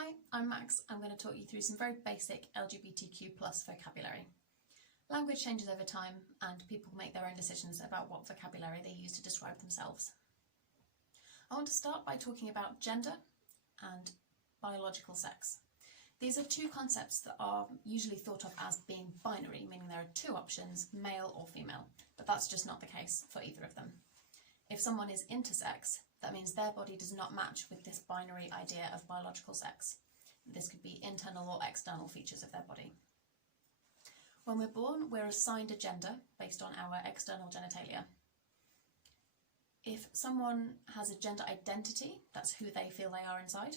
Hi, I'm Max. I'm going to talk you through some very basic LGBTQ+ vocabulary. Language changes over time and people make their own decisions about what vocabulary they use to describe themselves. I want to start by talking about gender and biological sex. These are two concepts that are usually thought of as being binary, meaning there are two options, male or female, but that's just not the case for either of them. If someone is intersex, that means their body does not match with this binary idea of biological sex. This could be internal or external features of their body. When we're born, we're assigned a gender based on our external genitalia. If someone has a gender identity, that's who they feel they are inside,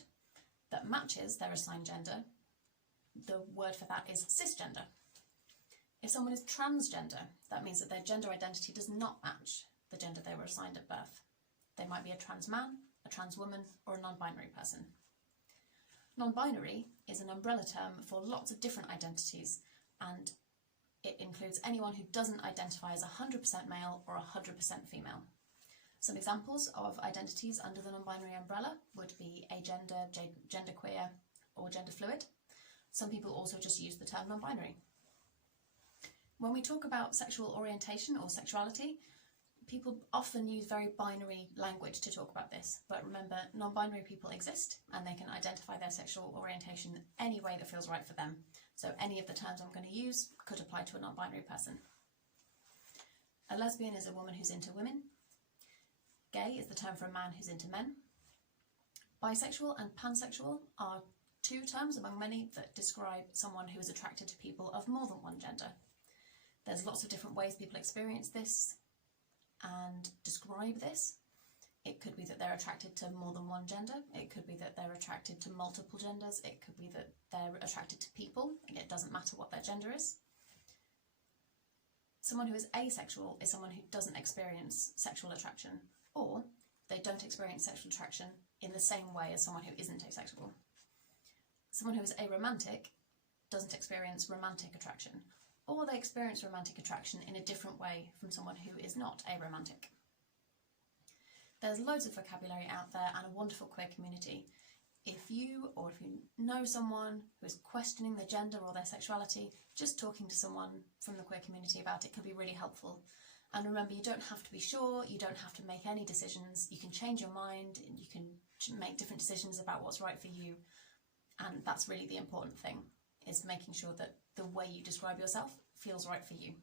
that matches their assigned gender, the word for that is cisgender. If someone is transgender, that means that their gender identity does not match the gender they were assigned at birth. They might be a trans man, a trans woman, or a non-binary person. Non-binary is an umbrella term for lots of different identities, and it includes anyone who doesn't identify as 100% male or 100% female. Some examples of identities under the non-binary umbrella would be agender, genderqueer, or gender fluid. Some people also just use the term non-binary. When we talk about sexual orientation or sexuality, people often use very binary language to talk about this, but remember, non-binary people exist and they can identify their sexual orientation any way that feels right for them. So any of the terms I'm going to use could apply to a non-binary person. A lesbian is a woman who's into women. Gay is the term for a man who's into men. Bisexual and pansexual are two terms among many that describe someone who is attracted to people of more than one gender. There's lots of different ways people experience this and describe this. It could be that they're attracted to more than one gender. It could be that they're attracted to multiple genders. It could be that they're attracted to people. It doesn't matter what their gender is. Someone who is asexual is someone who doesn't experience sexual attraction, or they don't experience sexual attraction in the same way as someone who isn't asexual. Someone who is aromantic doesn't experience romantic attraction, or they experience romantic attraction in a different way from someone who is not aromantic. There's loads of vocabulary out there and a wonderful queer community. If you know someone who is questioning their gender or their sexuality, just talking to someone from the queer community about it can be really helpful. And remember, you don't have to be sure, you don't have to make any decisions, you can change your mind, and you can make different decisions about what's right for you. And that's really the important thing, is making sure that the way you describe yourself feels right for you.